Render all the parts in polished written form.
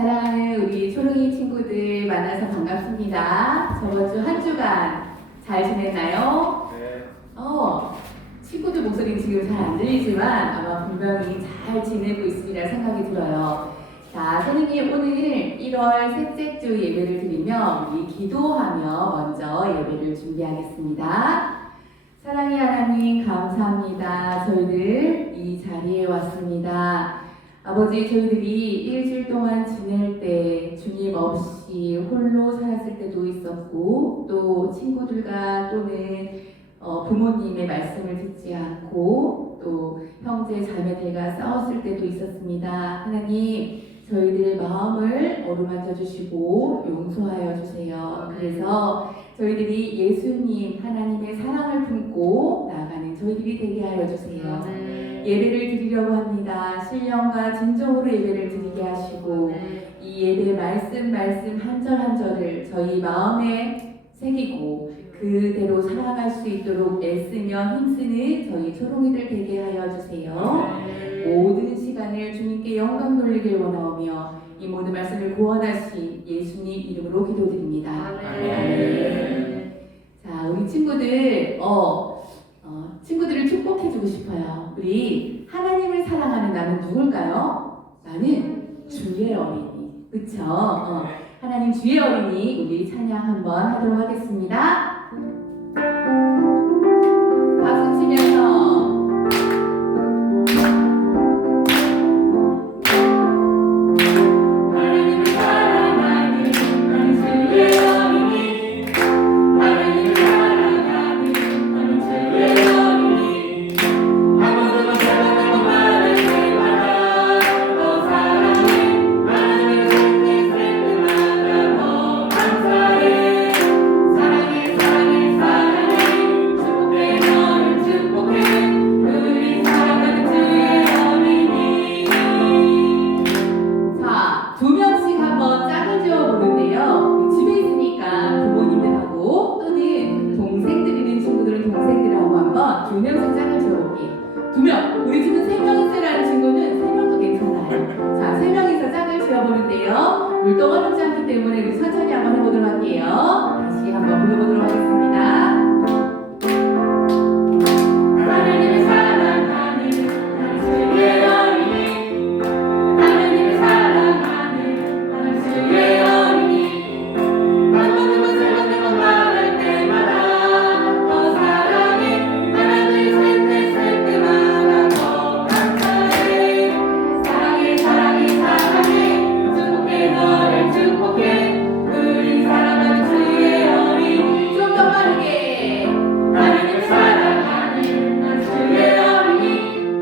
사랑하는 우리 초롱이 친구들 만나서 반갑습니다. 저번 주 한 주간 잘 지냈나요? 네. 친구들 목소리는 지금 잘 안 들리지만 아마 분명히 잘 지내고 있으리라 생각이 들어요. 자, 선생님 오늘 1월 셋째 주 예배를 드리며 우리 기도하며 먼저 예배를 준비하겠습니다. 사랑의 하나님 감사합니다. 저희들 이 자리에 왔습니다. 아버지, 저희들이 일주일 동안 지낼 때 주님 없이 홀로 살았을 때도 있었고 또 친구들과 또는 부모님의 말씀을 듣지 않고 또 형제 자매들과 싸웠을 때도 있었습니다. 하나님, 저희들의 마음을 어루만져 주시고 용서하여 주세요. 그래서 저희들이 예수님 하나님의 사랑을 품고 나아가는 저희들이 되게 하여 주세요. 예배를 드리려고 합니다. 신령과 진정으로 예배를 드리게 하시고 이 예배 말씀 한 절 한 절을 저희 마음에 새기고 그대로 살아갈 수 있도록 애쓰며 힘쓰는 저희 초롱이들 되게 하여 주세요. 모든 시간을 주님께 영광 돌리길 원하오며 이 모든 말씀을 구원하신 예수님 이름으로 기도드립니다. 아멘. 자, 우리 친구들 친구들을 축복해주고 싶어요. 우리 하나님을 사랑하는 나는 누굴까요? 나는 주의 어린이. 그쵸? 하나님 주의 어린이 우리 찬양 한번 하도록 하겠습니다. 박수 치면서 물동 어렵지 않기 때문에 우리 천천히 한번 해보도록 할게요. 다시 한번 불러보도록 하겠습니다. 하나님을 사랑하는 주의 어린이, 하나님을 사랑하는 주의 어린이, 한번 말할 때마다 더 사랑해, 하나 둘 셋 때마다 더 감사해. 사랑해 사랑해 사랑해 너를 축복해. 우리 사랑하는 주의 어린이. 좀 더 빠르게. 하나님을 사랑하는 넌 주의 어린이,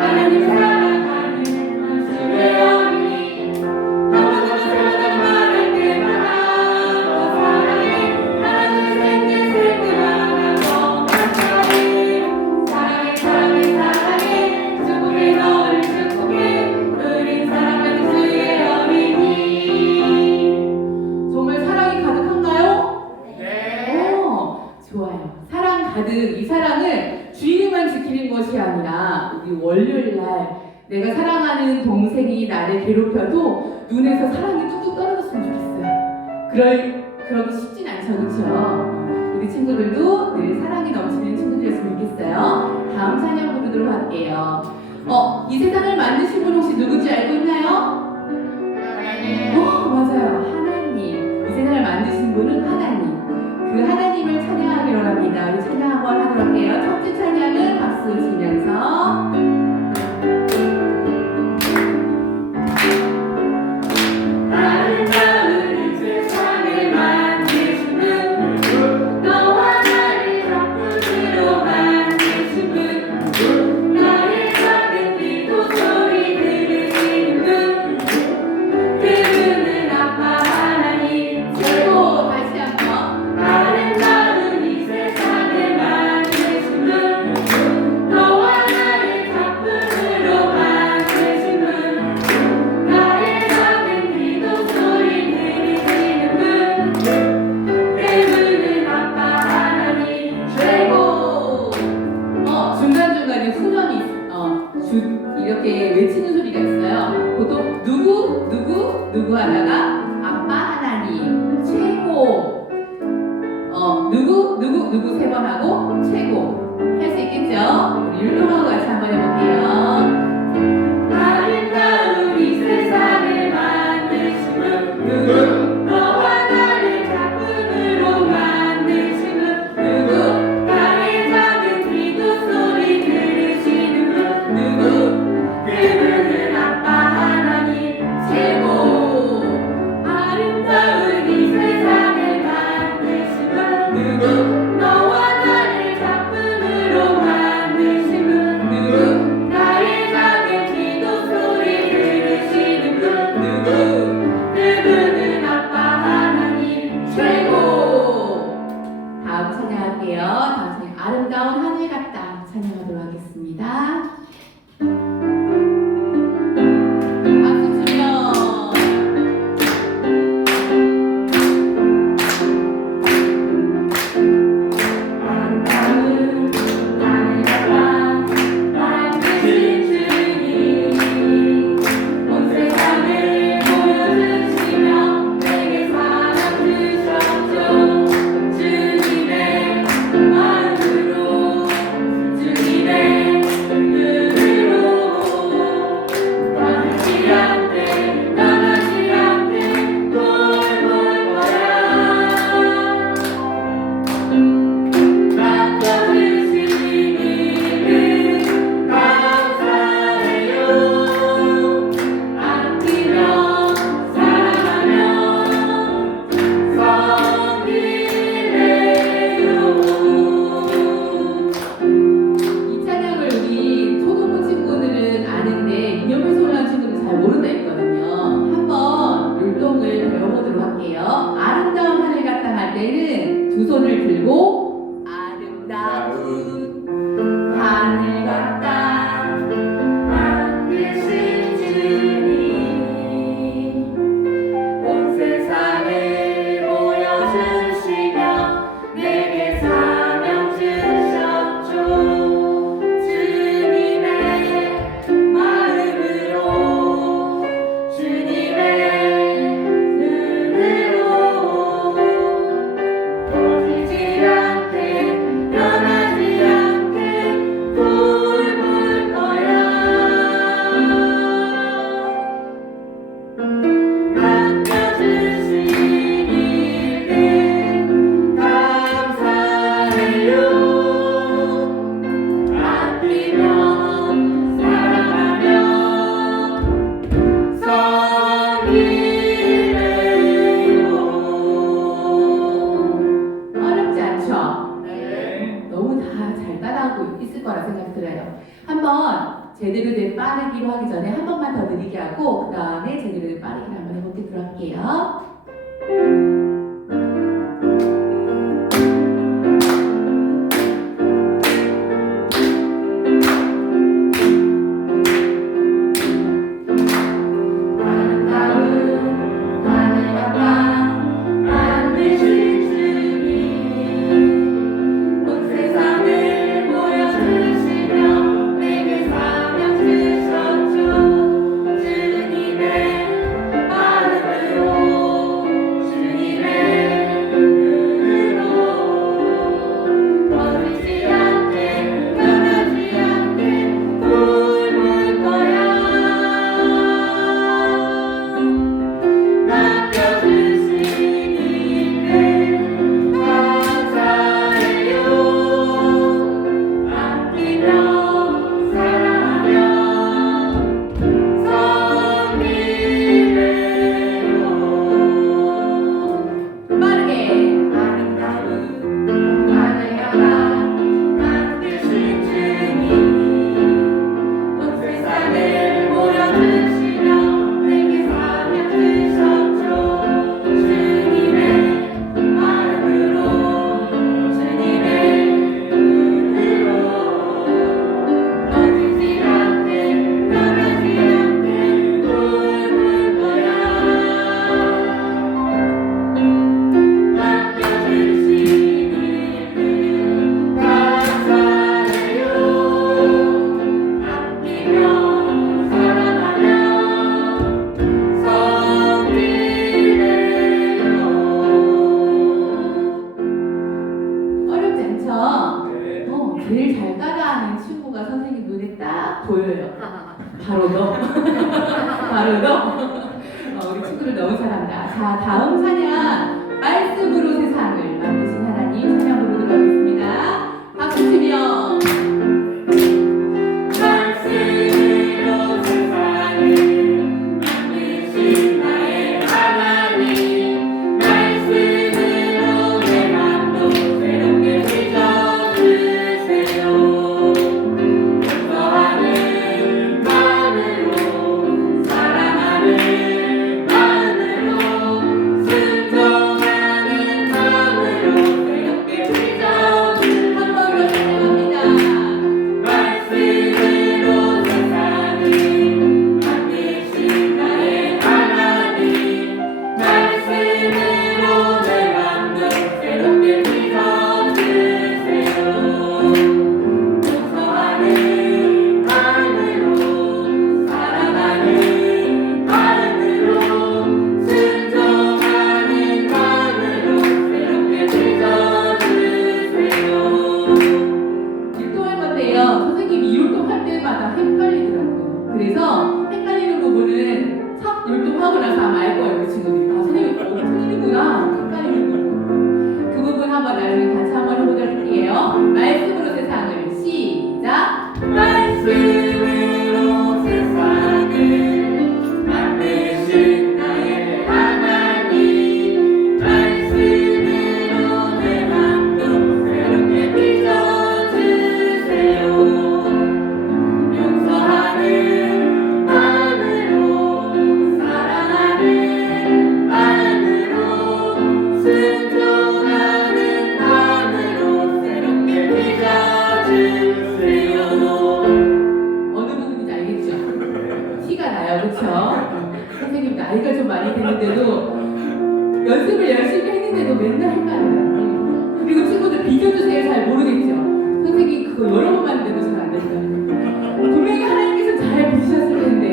하나님을 사랑하는 넌 주의 어린이, 한번 말할 때마다 더 사랑해. 하나 둘 셋 때마다 더 감사해. 사랑해 사랑해 사랑해 축복해 너를 축복해. 우리 사랑하는 주의 어린이. 정말 사랑이 가득한가요? 네. 좋아요. 사랑 가득. 이 사랑은 주일만 지키는 것이 아니라 우리 월요일날 내가 사랑하는 동생이 나를 괴롭혀도 눈에서 사랑이 뚝뚝 떨어졌으면 좋겠어요. 그러기 쉽진 않죠, 그렇죠? 우리 친구들도 늘 사랑이 넘치는 친구들이었으면 좋겠어요. 다음 찬양 부르도록 할게요. 이 세상을 만드신 분 혹시 누군지 알고 있나요? 맞아요. 하나님. 이 세상을 만드신 분은 하나님. 그 하나님을 찬양하기로 합니다. 우리 찬양 한번 하도록 할게요. 첫째 찬양은 박수 치면서 아름다운 이 세상을 만드신 분, 너와 나를 작품으로 만드신 분, 나의 작은 기도 소리 들으시는 분, 그분은 아빠 하나님 최고. 다시 한번. 아름다운 이 세상을 만드신 분, 너와 나를 작품으로 만드신 분, 나의 작은 기도 소리 들으시는 분, 그분은 아빠 하나님 최고. 중간중간에 후렴이 이렇게 외치는 소리가 있어요. 보통 누구 누구 하다가 아빠 하나님 최고. 누구 세 번 하고 최고 할 수 있겠죠? 우리 율동하고 같이 한번 해볼게요. 아름다운 이 세상을 만드신 분 누구? 너와 나를 작품으로 만드신 분 누구? 나의 작은 기도 소리 들으시는 분 누구? 그분은 아빠 하나님 최고. 아름다운 이 세상을 만드신 분 누구? 너와 나를 작품으로 만드신 분 누구? 나의 작은 기도 소리 들으시는 분 누구? 그분은 아빠 하나님 최고. 다음 찬양할게요. 다음 찬양 아름다운 하늘 같다 찬양하도록 하겠습니다. 박수 치며 아름다운 하늘 같다 만드신 주님 온 세상을 보여주시며 내게 사랑 주셨죠. 주님의 마음으로 주님의 눈으로 떠나지 않게 떠나지 않게 돌볼 거야. 맡겨주신 이는 감사해요. 아끼며 사랑하며 섬기래요. 이 찬양을 우리 초등부 친구들은 아는데 인형에서 올라온 친구들은 잘 모른다 했거든요. 한번 율동을 배워보도록 할게요. 아름다운 하늘 같다 할 때는 두 손을 들고 아름다운 하늘 같다 만드신 주님 온 세상을 보여주시며 내게 사명 주셨죠. 주님의 마음으로 주님의 눈으로 떠지지 않게 변하지 않게 돌볼 거야. 맡겨주신 일은 감사해요. 아끼며 사랑하며 섬기래요. 어렵지 않죠? 네. 너무 다 잘 따라하고 있을 거라 생각이 들어요. 한번 제대로 된 빠르기로 하기 전에 한 번만 더 느리게 하고 그 다음에 제대로 된 빠르기를 한번 해보도록 할게요. 아름다운 하늘 같다 만드신 주님 온 세상을 보여주시며 내게 사명 주셨죠. 주님의 마음으로 주님의 보여요. 바로 너. 바로 너. 우리 친구들 너무 잘한다. 자, 다음 찬양 말씀으로 세상을 만드신 하나님 찬양 부르도록 하겠습니다. 박수 치며 말씀으로 세상을 만드신 나의 하나님 말씀으로 내 맘도 새롭게 빚어주세요. 용서하는 마음으로 사랑하는 마음으로 순종하는 마음으로 새롭게 빚어주세요. 한 번 더 찬양합니다. 말씀으로 세상을 만드신 나의 하나님 말씀으로 내 맘도 새롭게 빚어주세요. 용서하는 마음으로 사랑하는 마음으로 순종하는 마음으로 새롭게 빚어주세요. 율동할 건데요. 선생님이 율동할 때마다 헷갈리더라고요. 그래서 헷갈리는 부분은 첫 율동하고 나서 아마 알 거예요. 우리 친구들이. 아, 선생님이 틀리는구나. 헷갈리는 부분. 그 부분 한번 나중에 같이 한번 해보도록 할게요. 말씀으로 세상을 시작. 말씀으로 세상을 만드신 나의 하나님 말씀으로 내 맘도 새롭게 빚어주세요. 용서하는 마음으로 사랑하는 마음으로 순종하는 마음으로 새롭게 빚어주세요. 어느 부분인지 알겠죠? 티가 나요. 그렇죠? 선생님 나이가 좀 많이 됐는데도 연습을 열심히 했는데도 맨날 헷갈려요. 그리고 친구들 빚어주세요 잘 모르겠죠? 선생님 그거 여러 번 봤는데도 잘 안 되더라고요. 분명히 하나님께서 잘 빚으셨을 텐데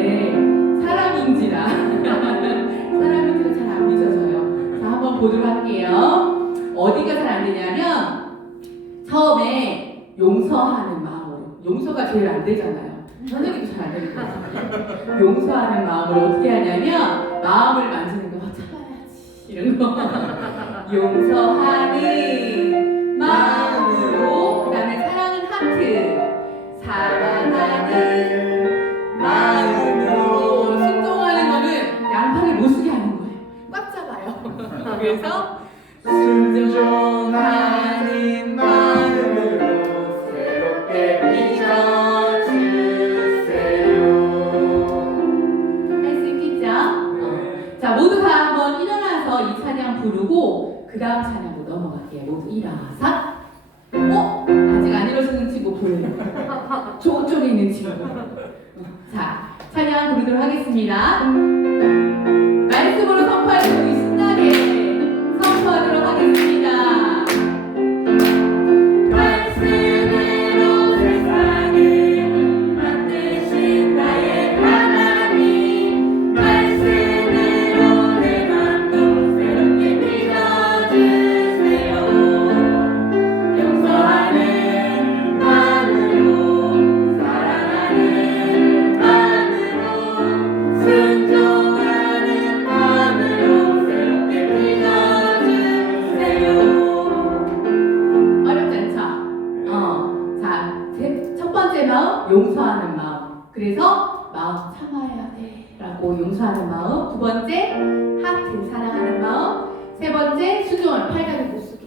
사람인지라 사람인지라 잘 안 빚어져요. 자, 한번 보도록 할게요. 어디가 잘 안 되냐면 처음에 용서하는 마음으로. 용서가 제일 안 되잖아요. 선생님도 잘 안 되는 거예요. 용서하는 마음으로 어떻게 하냐면 마음을 만지는 거 참아야지 이런 거. 용서하는 마음으로. 그다음에 사랑은 하트. 사랑하는 마음으로. 순종하는 거는 양팔을 못 쓰게 하는 거예요. 꽉 잡아요. 그래서 순종하는 마음으로 새롭게 빚어주세요. 할 수 있겠죠? 자, 모두 다 한번 일어나서 이 찬양 부르고 그 다음 찬양으로 넘어갈게요. 모두 일어나서. 아직 안 일어서는 친구 보여요. 저쪽에 있는 친구. 자, 찬양 부르도록 하겠습니다. 말씀으로 선포할 때 우리 신나게 선포하도록 하겠습니다. 말씀으로 세상을 만드신 나의 하나님 말씀으로 내 맘도 새롭게 빚어주세요. 용서하는 마음으로 사랑하는 마음으로 순종하는 마음으로 새롭게 빚어주세요. 어렵지 않죠? 자, 첫 번째 마음, 용서하는 마음. 그래서 마음 참아야 돼 라고 용서하는 마음. 두 번째, 하트, 사랑하는 마음. 세 번째, 수종을 팔다리 못 쓰게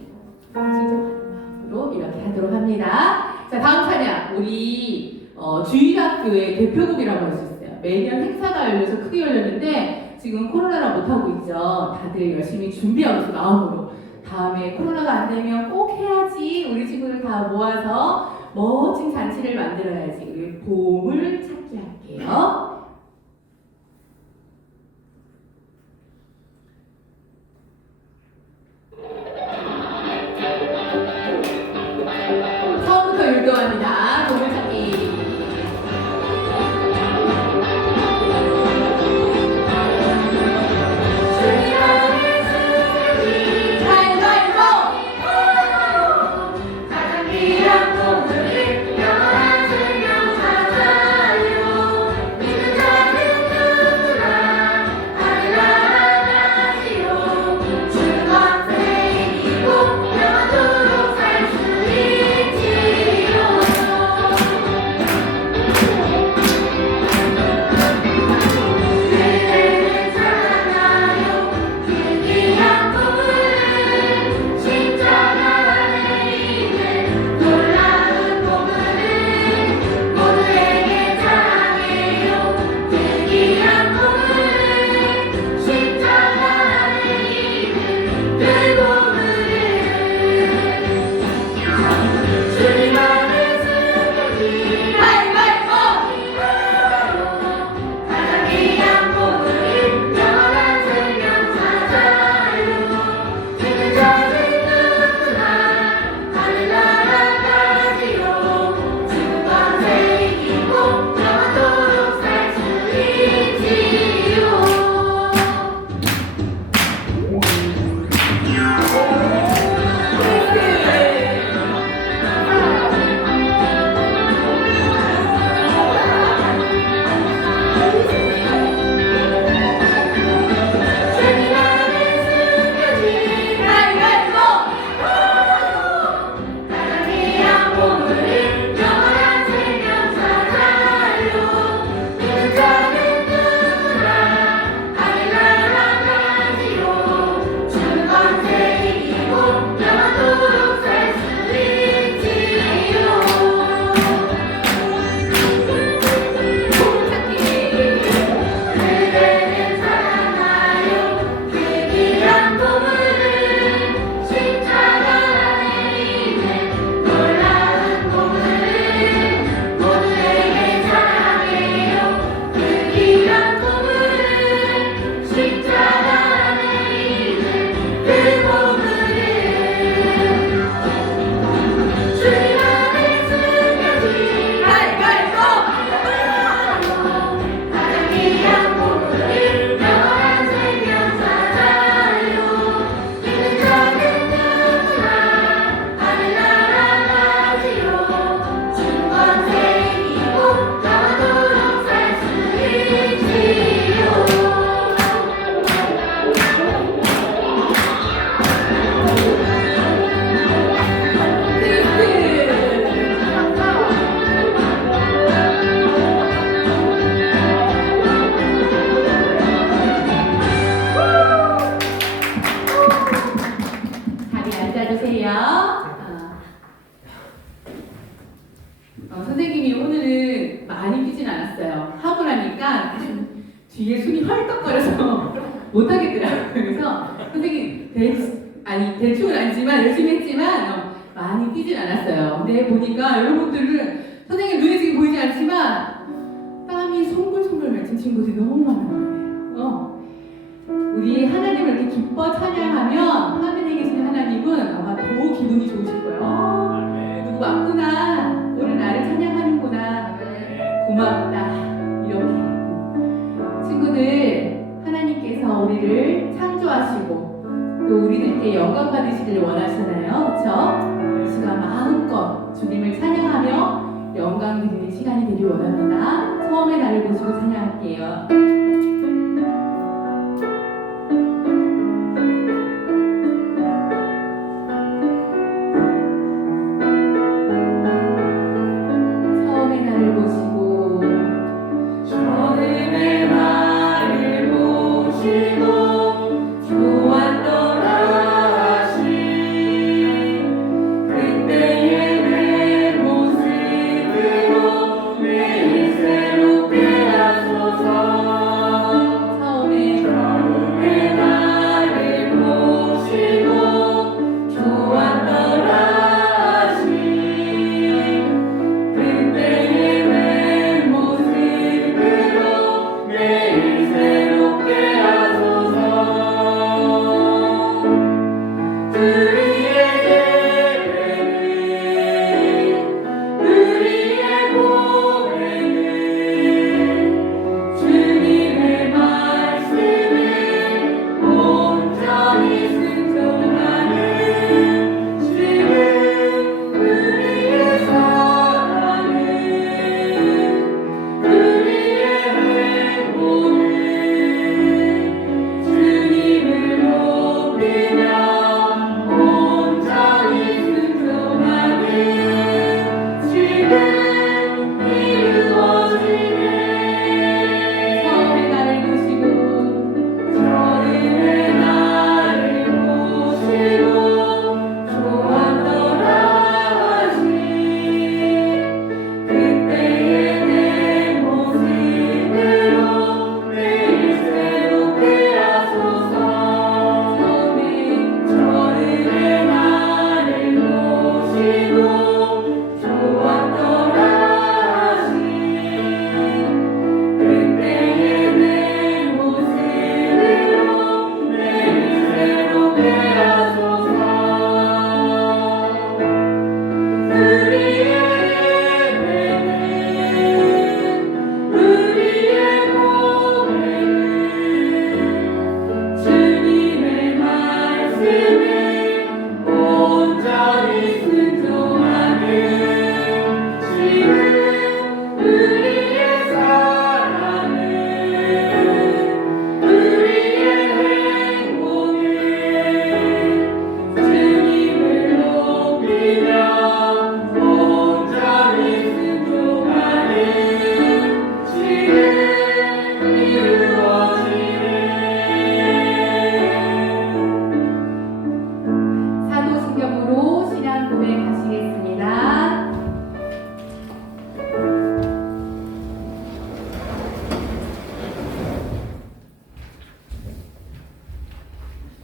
순종하는 마음으로 이렇게 하도록 합니다. 자, 다음 찬양. 우리 주일학교의 대표곡이라고 할 수 있어요. 매년 행사가 열려서 크게 열렸는데 지금 코로나라 못하고 있죠. 다들 열심히 준비하고 있어요. 마음으로. 다음에 코로나가 안 되면 꼭 해야지. 우리 친구들 다 모아서 멋진 잔치를 만들어야지. 우리 보물 찾기 할게요. 처음부터 율동합니다. 보물 찾기. 가장 귀한 보물을 영원한 생명 찾아 헐떡거려서 못하겠더라고요. 그래서 선생님 대충은 아니지만 열심히 했지만 많이 뛰진 않았어요. 근데 보니까 여러분들은 선생님 눈에 지금 보이지 않지만 땀이 송글송글 맺힌 친구들이 너무 많은 거예요. 우리 하나님을 이렇게 기뻐 찬양하면 하늘에 계신 하나님은 아마 더 기분이 좋으실 거예요. 누구 왔구나. 오늘 나를 찬양하는구나. 고맙다. 이렇게. 친구들, 하나님께서 우리를 창조하시고 또 우리들께 영광 받으시기를 원하시잖아요. 그렇죠? 이 시간 마음껏 주님을 찬양하며 영광 드리는 시간이 되길 원합니다. 처음에 나를 보시고 찬양할게요.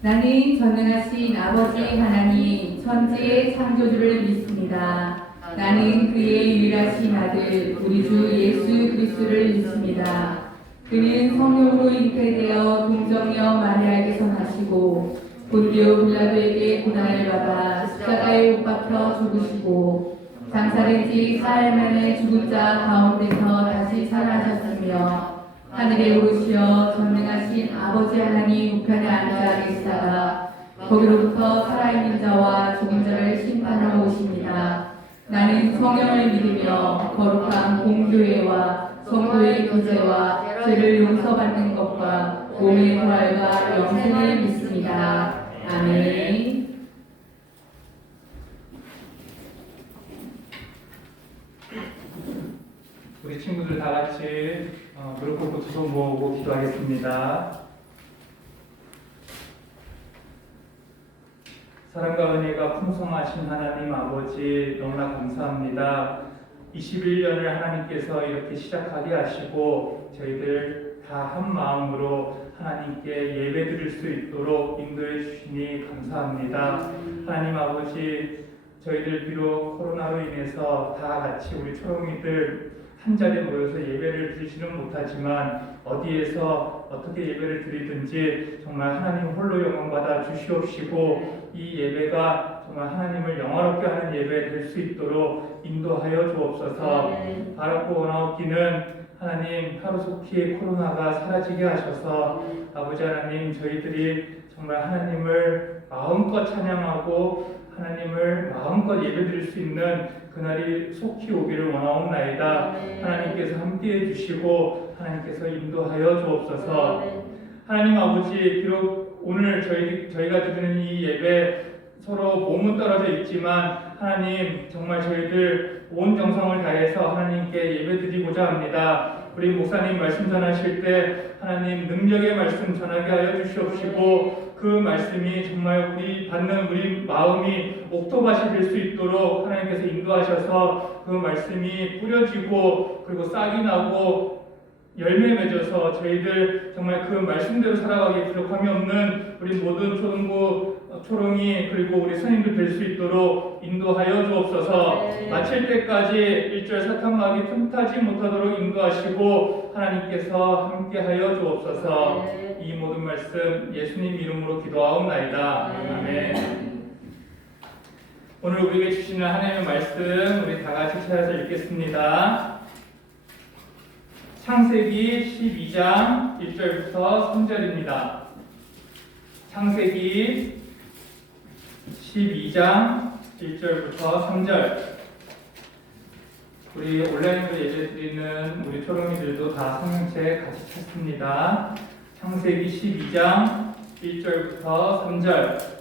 나는 전능하신 아버지 하나님 천지의 창조주를 믿습니다. 나는 그의 유일하신 아들 우리 주 예수 그리스도를 믿습니다. 그는 성령으로 잉태되어 동정녀 마리아에게서 나시고 본디오 빌라도에게 고난을 받아 십자가에 못 박혀 죽으시고 장사된 지 사흘 만에 죽은 자 가운데서 다시 살아나셨으며 하늘에 오르시어 전능하신 아버지 하나님 우편에 앉아 계시다가 거기로부터 살아있는 자와 죽은 자를 심판하러 오십니다. 나는 성령을 믿으며 거룩한 공교회와 성도의 교제와 죄를 용서받는 것과 몸의 부활과 영생을 믿습니다. 아멘. 우리 친구들 다 같이 무릎 꿇고 두 손 모으고 기도하겠습니다. 사랑과 은혜가 풍성하신 하나님 아버지 너무나 감사합니다. 21년을 하나님께서 이렇게 시작하게 하시고 저희들 다 한 마음으로 하나님께 예배드릴 수 있도록 인도해 주시니 감사합니다. 하나님 아버지, 저희들 비록 코로나로 인해서 다 같이 우리 초롱이들 한 자리에 모여서 예배를 드리지는 못하지만 어디에서 어떻게 예배를 드리든지 정말 하나님 홀로 영광 받아 주시옵시고 이 예배가 정말 하나님을 영화롭게 하는 예배 될 수 있도록 인도하여 주옵소서. 바라고 원하옵기는 하나님 하루속히 코로나가 사라지게 하셔서 아버지 하나님, 저희들이 정말 하나님을 마음껏 찬양하고 하나님을 마음껏 예배드릴 수 있는 그날이 속히 오기를 원하옵나이다. 하나님께서 함께해 주시고 하나님께서 인도하여 주옵소서. 하나님 아버지, 비록 오늘 저희가 드리는 이 예배 서로 몸은 떨어져 있지만 하나님, 정말 저희들 온 정성을 다해서 하나님께 예배드리고자 합니다. 우리 목사님 말씀 전하실 때 하나님 능력의 말씀 전하게 하여 주시옵시고 그 말씀이 정말 우리 받는 우리 마음이 옥토밭이 될 수 있도록 하나님께서 인도하셔서 그 말씀이 뿌려지고 그리고 싹이 나고 열매 맺어서 저희들 정말 그 말씀대로 살아가기에 부족함이 없는 우리 모든 초등부 초롱이 그리고 우리 선생님들 될 수 있도록 인도하여 주옵소서. 마칠 때까지 1절 사탄마귀 틈타지 못하도록 인도하시고 하나님께서 함께하여 주옵소서. 이 모든 말씀 예수님 이름으로 기도하옵나이다. 아멘. 오늘 우리에게 주시는 하나님의 말씀 우리 다 같이 찾아서 읽겠습니다. 창세기 12장 1절부터 3절입니다. 창세기 12장 1절부터 3절. 우리 온라인으로 예배드리는 우리 초롱이들도 다 성경책 같이 찾습니다. 창세기 12장 1절부터 3절.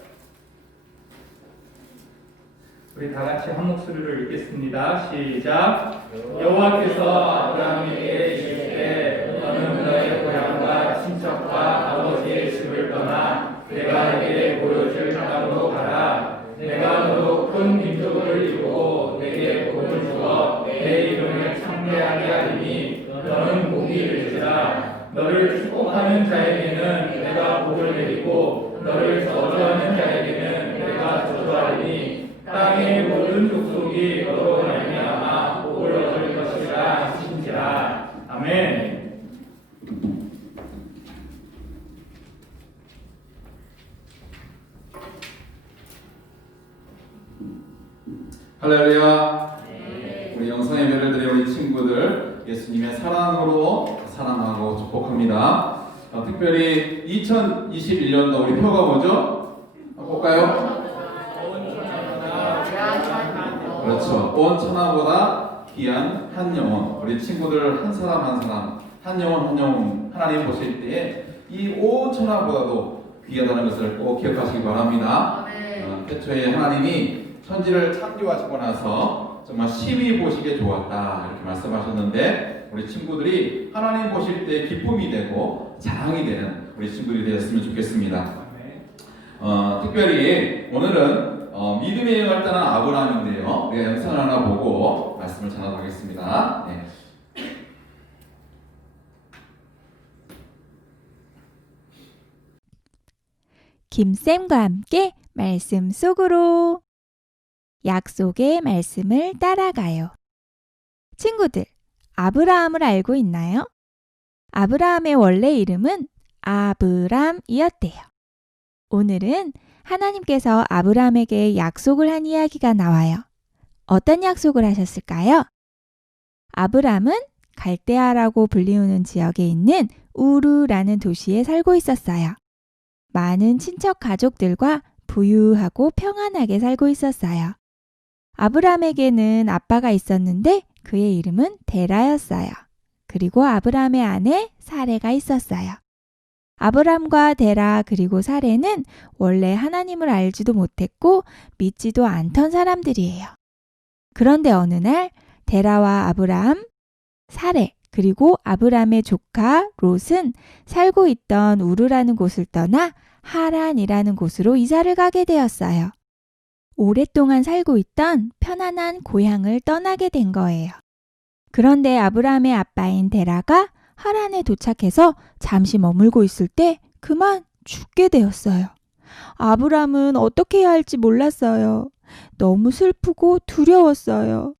우리 다 같이 한 목소리로 읽겠습니다. 시작. 여호와께서 아브라함에게 이르시되 너는 너의 고향과 친척과 아버지의 집을 떠나 내가 네게 보여줄 땅으로 가라. 내가 너로 큰 민족을 이루고 내게 복을 주어 내 이름을 창대하게 하리니 너는 복이 될지라. 너를 축복하는 자에게는 내가 복을 내리고 너를 저주하는 자에게는 내가 저주하리니 땅의 모든 족속이 너로 말미암아 복을 얻을 것이라 하신지라. 아멘. 할렐루야. 우리 영상 예배를 드린 우리 친구들 예수님의 사랑으로 사랑하고 축복합니다. 특별히 2021년도 우리 표가 뭐죠? 볼까요? 그렇죠. 온 천하보다 귀한 한 영혼. 우리 친구들 한 사람 한 사람, 한 영혼 한 영혼 하나님 보실 때에 이 온 천하보다도 귀하다는 것을 꼭 기억하시기 바랍니다. 태초에 하나님이 천지를 창조하시고 나서 정말 심히 보시기에 좋았다 이렇게 말씀하셨는데 우리 친구들이 하나님 보실 때 기쁨이 되고 자랑이 되는 우리 친구들이 되었으면 좋겠습니다. 특별히 오늘은 믿음의 여행을 떠난 아브라함인데요. 우리가 영상을 하나 보고 말씀을 전하도록 네. 김쌤과 함께 말씀 속으로 약속의 말씀을 따라가요. 친구들, 아브라함을 알고 있나요? 아브라함의 원래 이름은 아브람이었대요. 오늘은 하나님께서 아브라함에게 약속을 한 이야기가 나와요. 어떤 약속을 하셨을까요? 아브람은 갈대아라고 불리우는 지역에 있는 우르라는 도시에 살고 있었어요. 많은 친척 가족들과 부유하고 평안하게 살고 있었어요. 아브람에게는 아빠가 있었는데 그의 이름은 데라였어요. 그리고 아브람의 아내 사레가 있었어요. 아브람과 데라 그리고 사레는 원래 하나님을 알지도 못했고 믿지도 않던 사람들이에요. 그런데 어느 날 데라와 아브람, 사레 그리고 아브람의 조카 롯은 살고 있던 우르라는 곳을 떠나 하란이라는 곳으로 이사를 가게 되었어요. 오랫동안 살고 있던 편안한 고향을 떠나게 된 거예요. 그런데 아브람의 아빠인 데라가 하란에 도착해서 잠시 머물고 있을 때 그만 죽게 되었어요. 아브람은 어떻게 해야 할지 몰랐어요. 너무 슬프고 두려웠어요.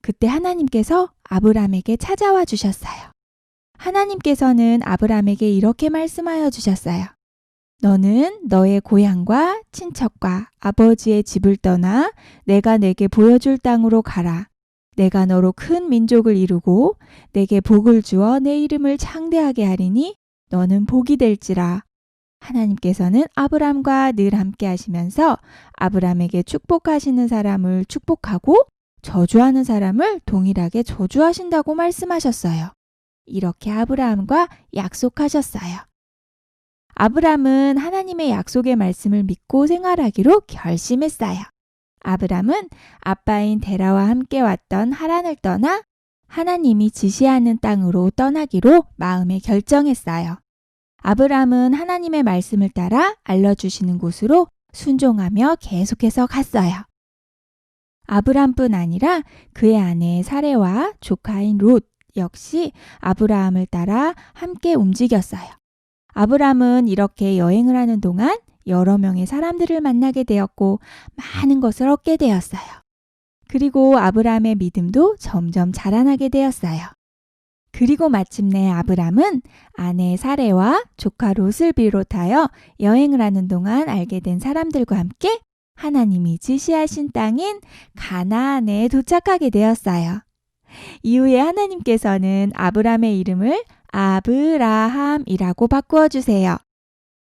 그때 하나님께서 아브람에게 찾아와 주셨어요. 하나님께서는 아브람에게 이렇게 말씀하여 주셨어요. 너는 너의 고향과 친척과 아버지의 집을 떠나 내가 내게 보여줄 땅으로 가라. 내가 너로 큰 민족을 이루고 내게 복을 주어 내 이름을 창대하게 하리니 너는 복이 될지라. 하나님께서는 아브람과 늘 함께 하시면서 아브람에게 축복하시는 사람을 축복하고 저주하는 사람을 동일하게 저주하신다고 말씀하셨어요. 이렇게 아브라함과 약속하셨어요. 아브람은 하나님의 약속의 말씀을 믿고 생활하기로 결심했어요. 아브람은 아빠인 데라와 함께 왔던 하란을 떠나 하나님이 지시하는 땅으로 떠나기로 마음에 결정했어요. 아브람은 하나님의 말씀을 따라 알려주시는 곳으로 순종하며 계속해서 갔어요. 아브람뿐 아니라 그의 아내 사레와 조카인 롯 역시 아브라함을 따라 함께 움직였어요. 아브람은 이렇게 여행을 하는 동안 여러 명의 사람들을 만나게 되었고 많은 것을 얻게 되었어요. 그리고 아브람의 믿음도 점점 자라나게 되었어요. 그리고 마침내 아브람은 아내 사레와 조카 롯을 비롯하여 여행을 하는 동안 알게 된 사람들과 함께 하나님이 지시하신 땅인 가나안에 도착하게 되었어요. 이후에 하나님께서는 아브람의 이름을 아브라함이라고 바꾸어 주세요.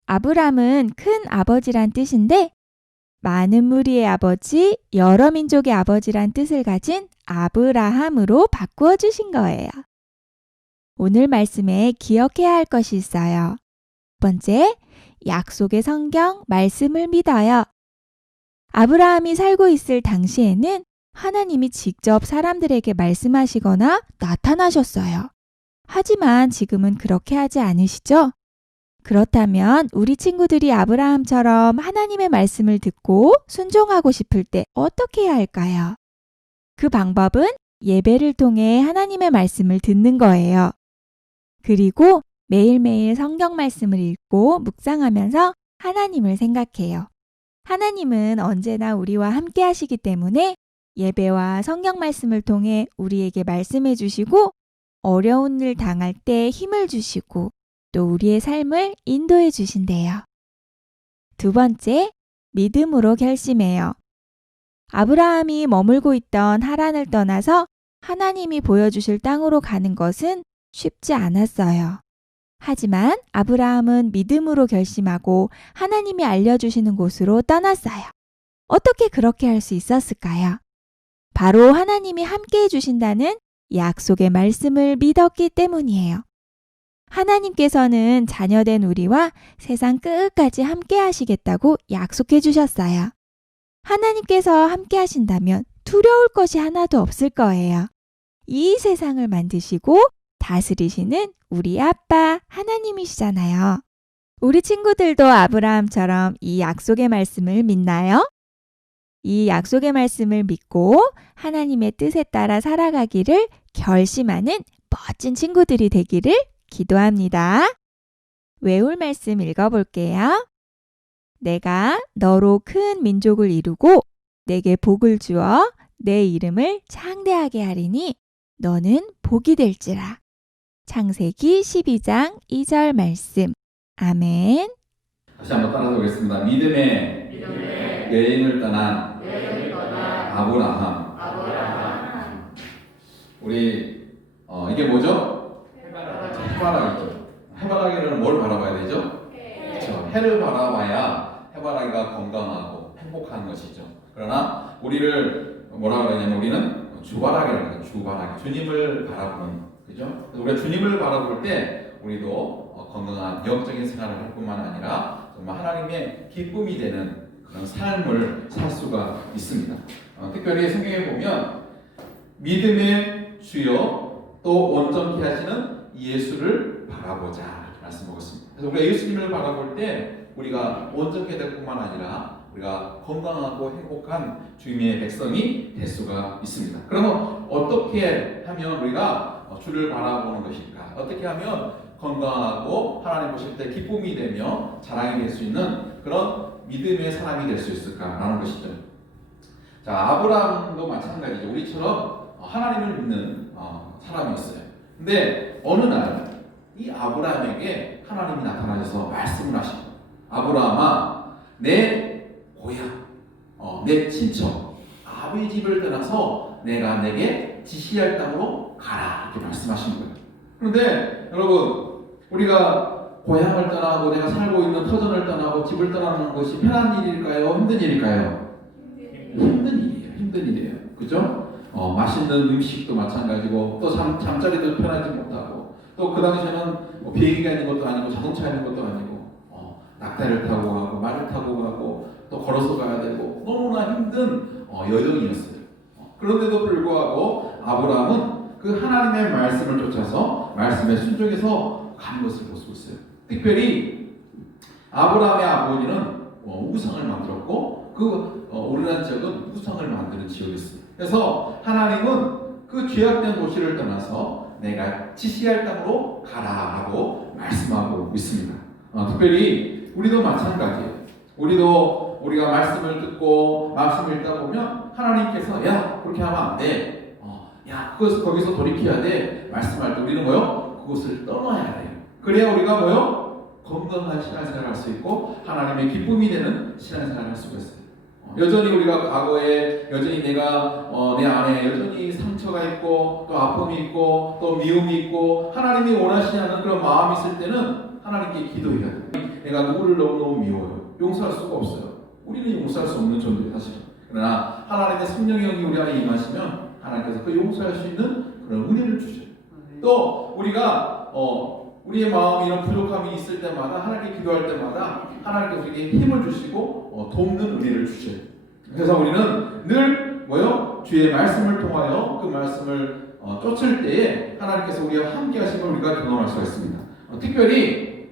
아브람은 큰 아버지란 뜻인데 많은 무리의 아버지, 여러 민족의 아버지란 뜻을 가진 아브라함으로 바꾸어 주신 거예요. 오늘 말씀에 기억해야 할 것이 있어요. 첫 번째, 약속의 성경 말씀을 믿어요. 아브라함이 살고 있을 당시에는 하나님이 직접 사람들에게 말씀하시거나 나타나셨어요. 하지만 지금은 그렇게 하지 않으시죠? 그렇다면 우리 친구들이 아브라함처럼 하나님의 말씀을 듣고 순종하고 싶을 때 어떻게 해야 할까요? 그 방법은 예배를 통해 하나님의 말씀을 듣는 거예요. 그리고 매일매일 성경 말씀을 읽고 묵상하면서 하나님을 생각해요. 하나님은 언제나 우리와 함께 하시기 때문에 예배와 성경 말씀을 통해 우리에게 말씀해 주시고 어려운 일 당할 때 힘을 주시고 또 우리의 삶을 인도해 주신대요. 두 번째, 믿음으로 결심해요. 아브라함이 머물고 있던 하란을 떠나서 하나님이 보여주실 땅으로 가는 것은 쉽지 않았어요. 하지만 아브라함은 믿음으로 결심하고 하나님이 알려주시는 곳으로 떠났어요. 어떻게 그렇게 할 수 있었을까요? 바로 하나님이 함께 해주신다는 약속의 말씀을 믿었기 때문이에요. 하나님께서는 자녀된 우리와 세상 끝까지 함께 하시겠다고 약속해 주셨어요. 하나님께서 함께 하신다면 두려울 것이 하나도 없을 거예요. 이 세상을 만드시고 다스리시는 우리 아빠 하나님이시잖아요. 우리 친구들도 아브라함처럼 이 약속의 말씀을 믿나요? 이 약속의 말씀을 믿고 하나님의 뜻에 따라 살아가기를 결심하는 멋진 친구들이 되기를 기도합니다. 외울 말씀 읽어볼게요. 내가 너로 큰 민족을 이루고 내게 복을 주어 내 이름을 창대하게 하리니 너는 복이 될지라. 창세기 12장 2절 말씀. 아멘. 다시 한번 따라서 보겠습니다. 믿음의 여행을 떠난 아브라함. 우리 이게 뭐죠? 해바라기죠. 해바라기를 뭘 바라봐야 되죠? 그렇죠. 해를 바라봐야 해바라기가 건강하고 행복한 것이죠. 그러나 우리를 뭐라 그러냐면 우리는 주바라기라고 해요. 주바라기. 주님을 바라보는, 그죠? 우리가 주님을 바라볼 때 우리도 건강한 영적인 생활을 할 뿐만 아니라 정말 하나님의 기쁨이 되는 그런 삶을 살 수가 있습니다. 특별히 성경에 보면 믿음의 주여 또 온전케 하시는 예수를 바라보자 말씀하고 있습니다. 그래서 우리가 예수님을 바라볼 때 우리가 온전케 될 뿐만 아니라 우리가 건강하고 행복한 주님의 백성이 될 수가 있습니다. 그러면 어떻게 하면 우리가 주를 바라보는 것일까? 어떻게 하면 건강하고 하나님 보실 때 기쁨이 되며 자랑이 될 수 있는 그런 믿음의 사람이 될 수 있을까라는 것이죠. 자, 아브라함도 마찬가지죠. 우리처럼 하나님을 믿는 사람이었어요. 근데 어느 날 이 아브라함에게 하나님이 나타나셔서 말씀을 하시고, 아브라함아, 내 고향, 내 친척, 아비 집을 떠나서 내가 내게 지시할 땅으로 가라, 이렇게 말씀하신 거예요. 그런데 여러분, 우리가 고향을 떠나고 내가 살고 있는 터전을 떠나고 집을 떠나는 것이 편한 일일까요? 힘든 일일까요? 힘든 일이에요. 힘든 일이에요. 그죠? 맛있는 음식도 마찬가지고, 또 잠자리도 편하지 못하고, 또 그 당시에는 비행기가 있는 것도 아니고 자동차 있는 것도 아니고, 낙타를 타고 가고 말을 타고 가고 또 걸어서 가야 되고 너무나 힘든 여정이었어요. 그런데도 불구하고 아브라함은 그 하나님의 말씀을 쫓아서 말씀에 순종해서 가는 것을 볼 수 있어요. 특별히 아브라함의 아버지는 우상을 만들었고, 그 오르난 지역은 우상을 만드는 지역이었어요. 그래서 하나님은 그 죄악된 도시를 떠나서 내가 지시할 땅으로 가라라고 말씀하고 있습니다. 특별히 우리도 마찬가지예요. 우리가 말씀을 듣고 말씀을 읽다 보면 하나님께서 야, 그렇게 하면 안 돼. 야, 거기서 돌이켜야 돼. 말씀할 때 우리는 뭐요? 그곳을 떠나야 돼요. 그래야 우리가 뭐요? 건강한 신앙생활을 할 수 있고 하나님의 기쁨이 되는 신앙생활을 할 수가 있어요. 여전히 우리가 과거에 여전히 내가 내 안에 여전히 상처가 있고 또 아픔이 있고 또 미움이 있고 하나님이 원하시지 않는 그런 마음이 있을 때는 하나님께 기도해야 돼요. 내가 누구를 너무너무 미워요. 용서할 수가 없어요. 우리는 용서할 수 없는 존재예요, 사실은. 그러나 하나님의 성령의 영이 우리 안에 임하시면 하나님께서 그 용서할 수 있는 그런 은혜를 주셔요. 또 우리가 우리의 마음에 이런 부족함이 있을 때마다 하나님께 기도할 때마다 하나님께서 우리에게 힘을 주시고 돕는 은혜를 주셔요. 그래서 우리는 늘 뭐요? 주의 말씀을 통하여 그 말씀을 쫓을 때에 하나님께서 우리와 함께 하심을 우리가 경험할 수가 있습니다. 특별히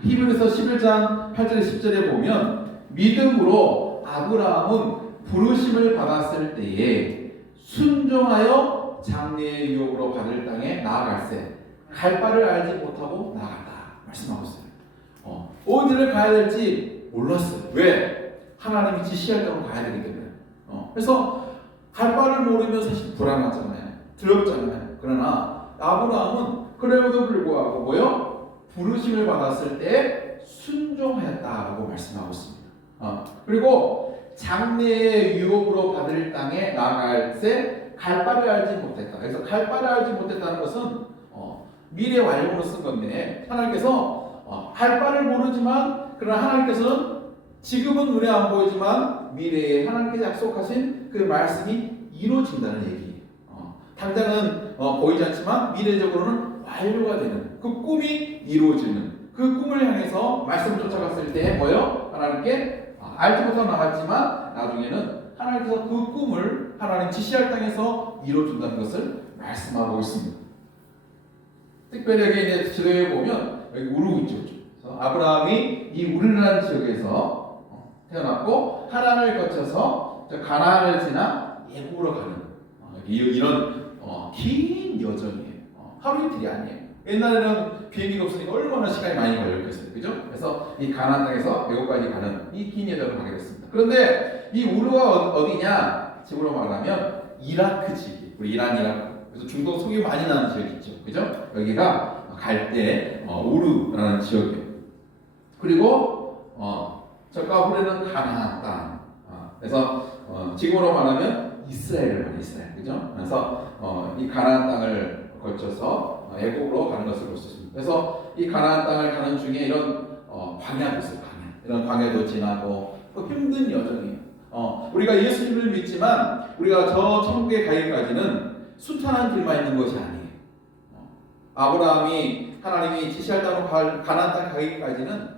히브리서 11장 8절에 10절에 보면 믿음으로 아브라함은 부르심을 받았을 때에 순종하여 장래의 유업으로 받을 땅에 나아갈세 갈 바를 알지 못하고 나아갔다 말씀하고 있어요. 어디를 가야 될지 몰랐어요. 왜? 하나님이 지시할 땅으로 가야 되기 때문에. 그래서 갈 바를 모르면 사실 불안하잖아요. 두렵잖아요. 그러나 아브라함은 그래도 불구하고 뭐요? 부르심을 받았을 때 순종하였다라고 말씀하고 있습니다. 그리고 장래의 유업으로 받을 땅에 나아갈세 갈 바를 알지 못했다. 그래서 갈 바를 알지 못했다는 것은 미래 완료로 쓴 건데 하나님께서 갈 바를 모르지만 그러나 하나님께서는 지금은 눈에 안 보이지만 미래에 하나님께서 약속하신 그 말씀이 이루어진다는 얘기예요. 당장은 보이지 않지만 미래적으로는 완료가 되는 그 꿈이 이루어지는 그 꿈을 향해서 말씀을 쫓아갔을 때 뭐요? 하나님께 알지 못하고 나갔지만 나중에는 하나님께서 그 꿈을 하나님 지시할 땅에서 이루어준다는 것을 말씀하고 있습니다. 특별히 여기 이제 지도에 보면 여기 우르 있죠. 그래서 아브라함이 이 우르라는 지역에서 태어났고 하란을 거쳐서 가나안을 지나 애굽으로 가는 이런 긴 여정이에요. 하루 이틀이 아니에요. 옛날에는 비행기가 없으니까 얼마나 시간이 많이 걸렸겠어요, 그죠? 그래서 이 가나안 땅에서 애굽까지 가는 이 긴 여정을 가게 됐습니다. 그런데 이 우르가 어디냐? 지구로 말하면 이라크 지역, 우리 이라크. 그래서 중동 석유 많이 나는 지역 있죠, 그죠? 여기가 갈 때 우르라는 지역이에요. 그리고 저 까브레는 가나안 땅. 그래서 지금으로 말하면 이스라엘, 그죠? 그래서 이 가나안 땅을 거쳐서 애굽으로 가는 것을 볼 수 있습니다. 그래서 이 가나안 땅을 가는 중에 이런 광야도 있어요. 이런 광야도 지나고 또 힘든 여정이에요. 우리가 예수님을 믿지만 우리가 저 천국에 가기까지는 순탄한 길만 있는 것이 아니에요. 아브라함이 하나님이 지시할 땅으로 가나안 땅 가기까지는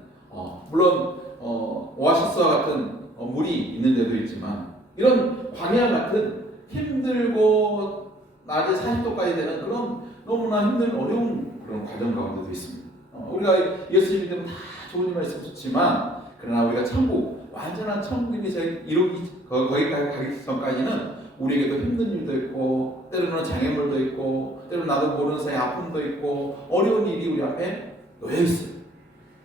물론 오아시스와 같은 물이 있는 데도 있지만 이런 광야 같은 힘들고 낮에 40도까지 되는 그런 너무나 힘든 어려운 그런 과정 가운데도 있습니다. 우리가 예수 믿으면 다 좋은 일만 있으면 좋지만 그러나 우리가 천국 완전한 천국이 거기까지 가기 전까지는 우리에게도 힘든 일도 있고 때로는 장애물도 있고 때로는 나도 모르는 사이 아픔도 있고 어려운 일이 우리 앞에 놓여 있어요.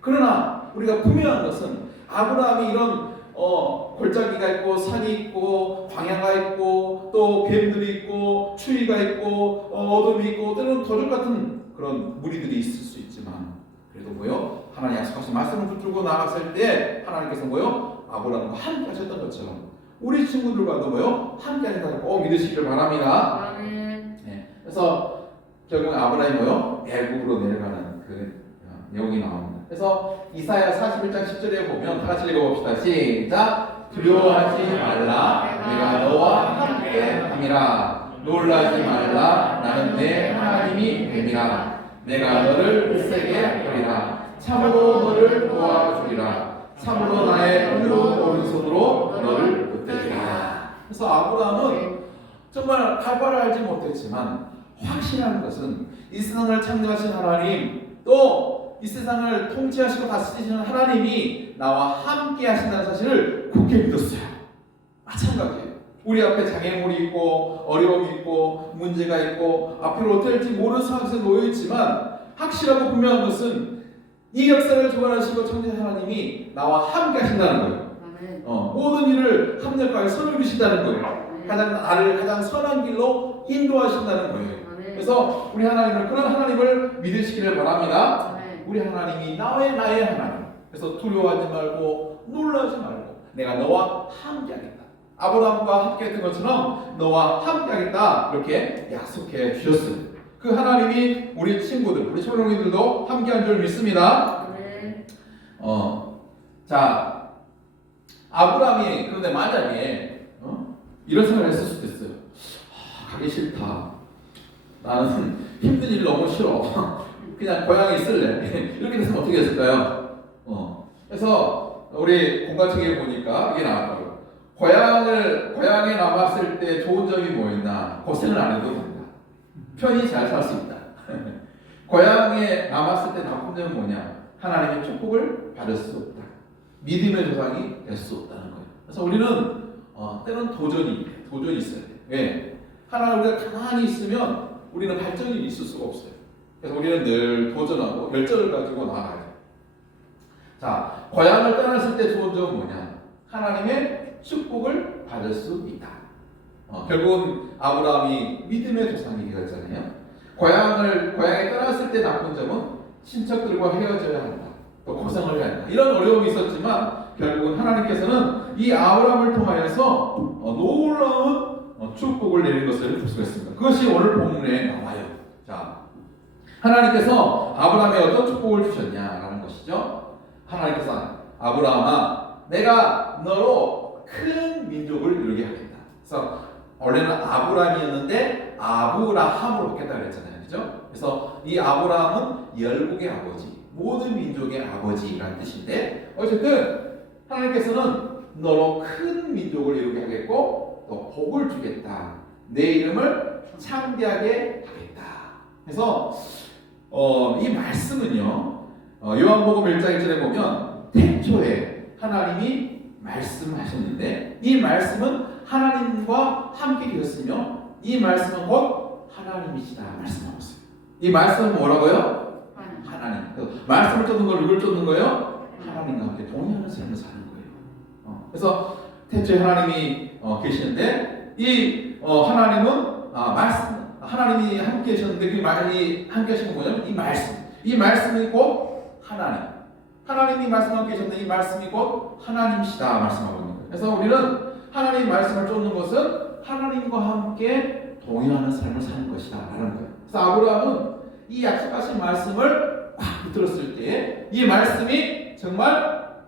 그러나 우리가 분명한 것은 아브라함이 이런 골짜기가 있고 산이 있고 광야가 있고 또 뱀들이 있고 추위가 있고 어둠이 있고 때로는 도적 같은 그런 무리들이 있을 수 있지만 그래도 뭐요? 하나님 약속하신 말씀을 붙들고 나갔을 때 하나님께서 뭐요? 아브라함과 함께 하셨던 것처럼 우리 친구들과도 뭐요? 함께 하신다는 꼭 믿으시길 바랍니다. 네. 그래서 결국 아브라함이 뭐요? 애굽으로 내려가는 그 내용이 나옵니다. 그래서 이사야 41장 10절에 보면 다 같이 읽어봅시다. 시작! 두려워하지 말라. 내가 너와 함께 함이라. 놀라지 말라. 나는 내 하나님이 됨이라. 내가 너를 으세게 하리라. 참으로 너를 도와주리라. 참으로 나의 오른손으로 너를 붙들리라. 그래서 아브라함은 정말 갈바를 알지 못했지만 확신한 것은 이 세상을 창조하신 하나님 또 이 세상을 통치하시고 다스리시는 하나님이 나와 함께 하신다는 사실을 굳게 믿었어요. 마찬가지예요. 우리 앞에 장애물이 있고 어려움이 있고 문제가 있고 앞으로 어떻게 될지 모르는 상황에서 놓여있지만 확실하고 분명한 것은 이 역사를 주관하시고 창조하신 하나님이 나와 함께 하신다는 거예요. 모든 일을 합력하여 선을 이루신다는 거예요. 나를 가장 선한 길로 인도하신다는 거예요. 그래서 우리 하나님을 그런 하나님을 믿으시기를 바랍니다. 우리 하나님이 나의 하나님. 그래서 두려워하지 말고 놀라지 말고 내가 너와 함께하겠다. 아브라함과 함께했던 것처럼 너와 함께하겠다 이렇게 약속해 주셨어요. 그 하나님이 우리 친구들, 우리 초롱이들도 함께한 줄 믿습니다. 자, 아브라함이 그런데 만약에 이런 생각을 했을 수도 있어요. 가기 싫다. 나는 힘든 일 너무 싫어. 그냥 고향에 있을래. 이렇게 됐으면 어떻게 했을까요? 그래서 우리 공과책에 보니까 이게 나왔더라고요. 고향에 남았을 때 좋은 점이 뭐였나? 고생을 안 해도 된다. 편히 잘 살 수 있다. 고향에 남았을 때 나쁜 점은 뭐냐? 하나님의 축복을 받을 수 없다. 믿음의 조상이 될 수 없다는 거예요. 그래서 우리는 때로는 도전이 있어야 돼요. 왜? 하나님 우리가 가만히 있으면 우리는 발전이 있을 수가 없어요. 그래서 우리는 늘 도전하고 열정을 가지고 나아가야 돼요. 자, 고향을 떠났을 때 좋은 점은 뭐냐? 하나님의 축복을 받을 수 있다. 결국은 아브라함이 믿음의 조상이 되었잖아요. 고향에 떠났을 때 나쁜 점은 친척들과 헤어져야 한다. 또 고생을 해야 한다. 이런 어려움이 있었지만 결국은 하나님께서는 이 아브라함을 통하여서 놀라운 축복을 내린 것을 볼 수가 있습니다. 그것이 오늘 본문에 나와요. 자, 하나님께서 아브라함에 어떤 축복을 주셨냐라는 것이죠. 하나님께서 아브라함아, 내가 너로 큰 민족을 이루게 하겠다. 그래서 원래는 아브라함이었는데 아브라함으로 바뀌었다 그랬잖아요, 그죠? 그래서 이 아브라함은 열국의 아버지, 모든 민족의 아버지라는 뜻인데 어쨌든 하나님께서는 너로 큰 민족을 이루게 하겠고 또 복을 주겠다. 내 이름을 창대하게 하겠다. 그래서 이 말씀은요, 요한복음 1장 1절에 보면 태초에 하나님이 말씀하셨는데 이 말씀은 하나님과 함께 계셨으며 이 말씀은 곧 하나님이시다 말씀하고 있어요. 이 말씀은 뭐라고요? 하나님. 말씀을 쫓는 걸 누굴 쫓는 거예요? 하나님과 함께 동의하는 삶을 사는 거예요. 그래서 태초에 하나님이 계시는데 이 하나님은 하나님이 함께 계셨는데 그 말이 함께 하신 건 뭐냐면 이 말씀이 곧 하나님. 하나님이 말씀하고 계셨는데 이 말씀이 곧 하나님이시다 말씀하고 있는 거예요. 그래서 우리는 하나님 말씀을 쫓는 것은 하나님과 함께 동행하는 삶을 사는 것이다 라는 거예요. 그래서 아브라함은 이 약속하신 말씀을 꽉 붙들었을 때 이 말씀이 정말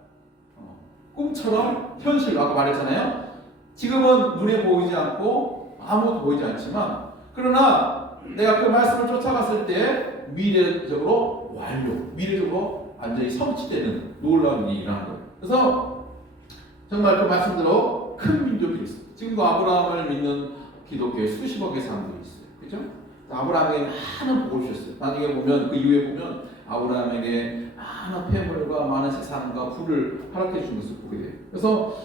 꿈처럼 현실로 아까 말했잖아요. 지금은 눈에 보이지 않고 아무것도 보이지 않지만 그러나 내가 그 말씀을 쫓아갔을 때 미래적으로 미래적으로 완전히 성취되는 놀라운 일이 일어나는 거예요. 그래서 정말 그 말씀대로 큰 민족이 있어요. 지금도 아브라함을 믿는 기독교에 수십억의 사람들이 있어요. 그죠? 아브라함에게 많은 복을 주셨어요. 나중에 보면 그 이후에 보면 아브라함에게 많은 폐물과 많은 세상과 부를 허락해 준 것을 보게 돼요. 그래서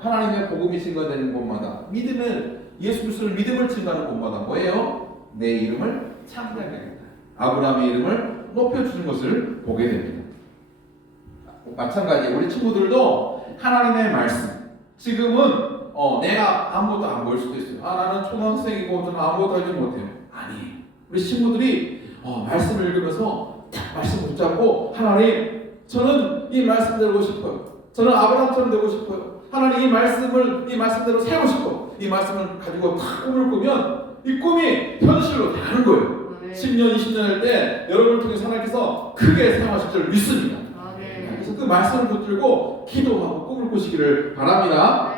하나님의 복음이 증거되는 곳마다 믿음을 예수 그리스도를 믿음을 증거하는 것마다 뭐예요? 내 이름을 창대하겠다. 아브라함의 이름을 높여주는 것을 보게 됩니다. 마찬가지 우리 친구들도 하나님의 말씀 지금은 내가 아무것도 안 보일 수도 있어요. 나는 초등학생이고 저는 아무것도 하지 못해요. 아니, 우리 친구들이 말씀을 읽으면서 딱 말씀 붙잡고 하나님, 저는 이 말씀 되고 싶어요. 저는 아브라함처럼 되고 싶어요. 하나님 이 말씀대로 살고 싶어. 이 말씀을 가지고 딱 꿈을 꾸면 이 꿈이 현실로 되는 거예요. 10년, 20년 할 때 여러분을 통해 하나님께서 크게 사용하실 줄 믿습니다. 그래서 그 말씀을 붙들고 기도하고 꿈을 꾸시기를 바랍니다.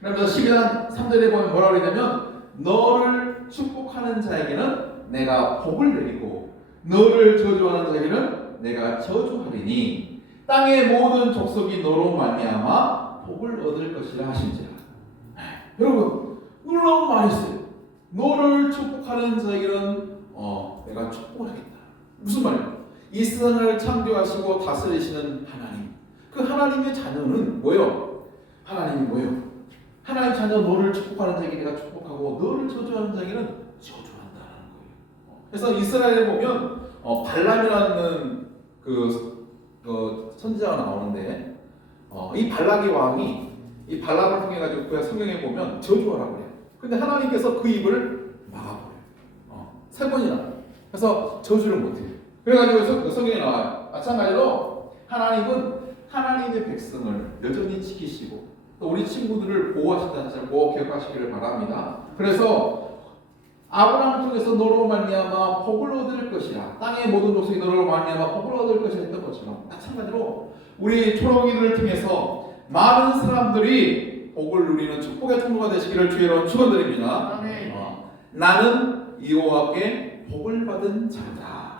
그러면서 12장 3절에 보면 뭐라고 그러냐면 너를 축복하는 자에게는 내가 복을 내리고 너를 저주하는 자에게는 내가 저주하리니 땅의 모든 족속이 너로 말미암아 복을 얻을 것이라 하신지라. 여러분 놀라운 말이 있어요. 너를 축복하는 자에게는 내가 축복하겠다. 무슨 말이에요? 이 세상을 창조하시고 다스리시는 하나님, 그 하나님의 자녀는 뭐예요? 하나님이 뭐예요? 하나님 자녀 너를 축복하는 자에게 내가 축복하고 너를 저주하는 자에게는 저주한다는 거예요. 그래서 이스라엘에 보면 발람이라는 그 선지자가 나오는데 이 발락의 왕이 이 발람을 통해 가지고 그 성경에 보면 저주하라고 그래요. 근데 하나님께서 그 입을 막아버려요. 세 번이나. 그래서 저주를 못해요. 그래가지고 성경에 나와요. 마찬가지로 하나님은 하나님의 백성을 여전히 지키시고 또 우리 친구들을 보호하신다는 사실을 꼭 기억하시기를 바랍니다. 그래서 아브라함 통해서 너로 말미암아 복을 얻을 것이라, 땅의 모든 족속이 너로 말미암아 복을 얻을 것이라 했던 것처럼 마찬가지로 우리 초록이들을 통해서 많은 사람들이 복을 누리는 축복의 통로가 되시기를 주의 이름으로 축원드립니다. 나는 여호와께 복을 받은 자다.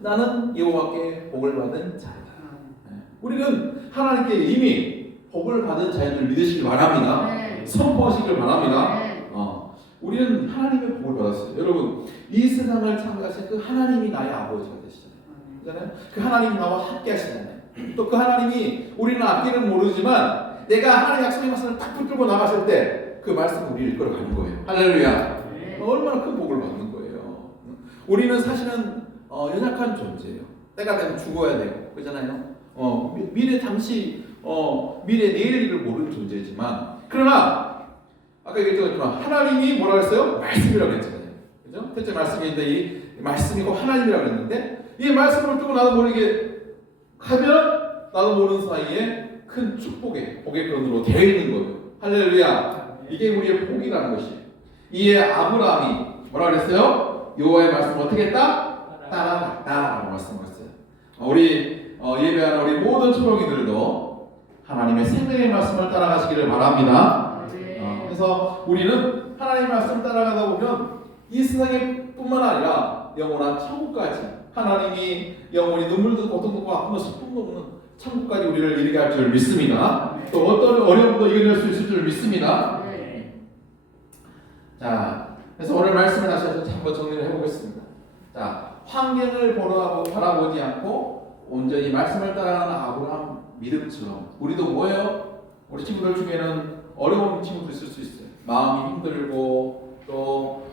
나는 여호와께 복을 받은 자다. 우리는 하나님께 이미 복을 받은 자인 줄 믿으시길 바랍니다. 선포하시길 바랍니다. 우리는 하나님의 복을 받았어요. 여러분, 이 세상을 창조하신 그 하나님이 나의 아버지가 되시잖아요. 그 하나님이 나와 함께 하시잖아요. 또 그 하나님이 우리는 앞뒤는 모르지만 내가 하나님의 약속의 말씀을 딱 붙들고 나갔을 때 그 말씀을 우리를 이끌어가는 거예요. 할렐루야. 얼마나 큰 복을 받는 거예요. 우리는 사실은 연약한 존재예요. 때가 되면 죽어야 되고 그렇잖아요. 미래 잠시 미래 내일 일을 모르는 존재지만 그러나 아까 얘기했지만 하나님이 뭐라고 했어요? 말씀이라고 했잖아요. 그죠? 첫째 말씀인데 이 말씀이고 하나님이라고 했는데 이 말씀을 두고 나도 모르게 하면 나도 모르는 사이에 큰 축복의 복의 근원으로 되어 있는 거예요. 할렐루야. 이게 우리의 복이라는 것이에요. 이에 아브라함이 뭐라고 그랬어요? 여호와의 말씀을 어떻게 했다? 따라갔다라고 말씀하셨어요. 우리 예배하는 우리 모든 초롱이들도 하나님의 생명의 말씀을 따라가시기를 바랍니다. 그래서 우리는 하나님의 말씀을 따라가다 보면 이 세상에 뿐만 아니라 영원한 천국까지 하나님이 영원히 눈물도 고통도 아픔도 슬픔도 없는 천국까지 우리를 이르게 할 줄 믿습니다. 또 어떤 어려움도 이겨낼 수 있을 줄 믿습니다. 자, 그래서 오늘 말씀을 다시 한번 정리를 해보겠습니다. 자, 환경을 바라보지 않고 온전히 말씀을 따라가는 아브라함 믿음처럼 우리도 뭐예요? 우리 친구들 중에는 어려운 친구도 있을 수 있어요. 마음이 힘들고 또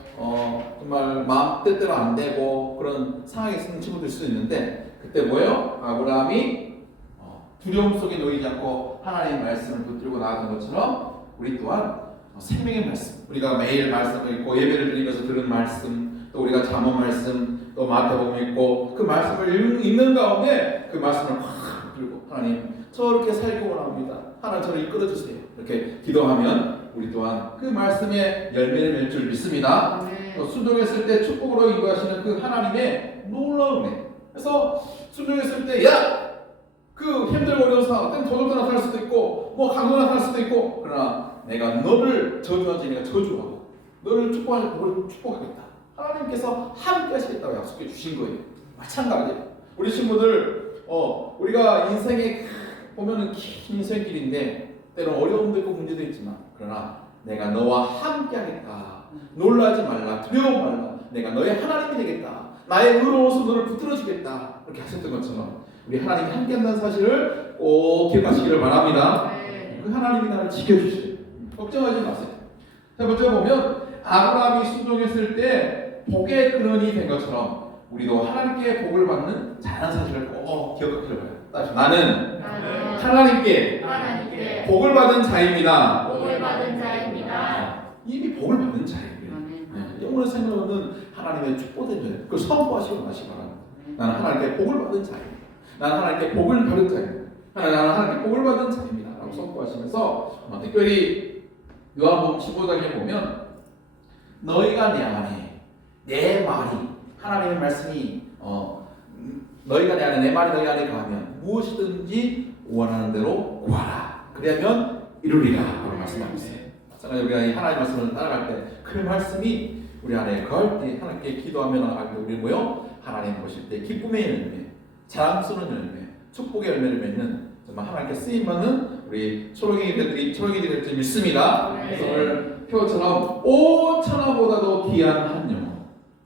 정말 마음 뜻대로 안 되고 그런 상황에 있는 친구들 있을 수 있는데 그때 뭐예요? 아브라함이 두려움 속에 놓이지 않고 하나님의 말씀을 붙들고 나아간 것처럼 우리 또한 생명의 말씀, 우리가 매일 말씀을 읽고 예배를 드리면서 들은 말씀, 또 우리가 잠언 말씀, 또 마태복음 읽고 그 말씀을 읽는 가운데 그 말씀을 확 들고 하나님 저렇게 살기 원합니다. 하나님 저를 이끌어 주세요. 이렇게 기도하면 우리 또한 그 말씀에 열매를 맺을 줄 믿습니다. 또 순종했을 때 축복으로 인도하시는 그 하나님의 놀라운 애. 그래서 순종했을 때 그 힘들고 어려운 상황, 때는 도둑도 나타날 수도 있고 뭐 강도가 나타날 수도 있고 그러나 내가 너를 저주하지 내가 저주하고 너를 축복하지 너를 축복하겠다. 하나님께서 함께 하시겠다고 약속해 주신 거예요. 마찬가지예요. 우리 친구들 우리가 인생에 보면은 긴 인생길인데 때로는 어려움도 있고 문제도 있지만 그러나 내가 너와 함께 하겠다. 놀라지 말라. 두려워 말라. 내가 너의 하나님이 되겠다. 나의 의로운 손으로 붙들어 주겠다. 이렇게 하셨던 것처럼 우리 하나님이 함께 한다는 사실을 꼭 기억하시기를 바랍니다. 그 하나님이 나를 지켜주시죠. 걱정하지 마세요. 세 번째 보면 아브라함이 순종했을 때 복의 근원이 된 것처럼 우리도 하나님께 복을 받는 자라는 사실을 꼭 기억하기를 바라요. 다시 나는 하나님께 복을 받은 자입니다. 복을 받은 자입니다. 이미 복을 받은 자예요. 영원의 생명은 하나님의 축복된 자예요. 그걸 선포하시고 마시기 바랍니다. 나는 하나님께 복을 받은 자입니다. 나는 하나님께 복을 받은 자입니다. 나는 하나님께 복을 받은 자입니다. 라고 선포하시면서 특별히 요한복음 15장에 보면 너희가 내 안에 내 말이 하나님의 말씀이 너희가 내 안에 내 말이 너희 안에 거하면 무엇이든지 원하는 대로 구하라. 그러면 이루리라. 라고 말씀하고 있어요. 마찬가지로 우리가 이 하나님의 말씀을 따라갈 때 그 말씀이 우리 안에 거할 때 하나님께 기도하며 나아갈 때 우리는 뭐요? 하나님 보실 때 기쁨의 열매, 자랑스러운 열매, 축복의 열매를 맺는 정말 하나님께 쓰임받는 우리 초록이들이 될 줄 믿습니다. 그래서 오늘 표처럼 온 천하보다도 귀한 한 영혼,